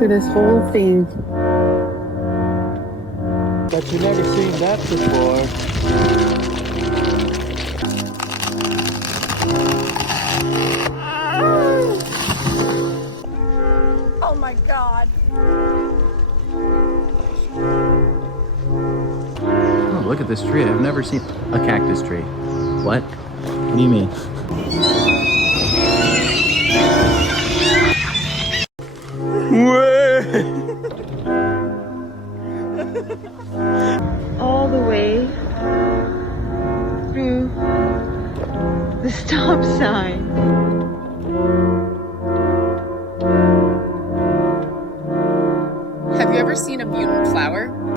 for this whole thing. But you never seen that before. Oh my God. Oh, look at this tree. I've never seen a cactus tree. What? What do you mean? All the way through the stop sign. Have you ever seen a mutant flower?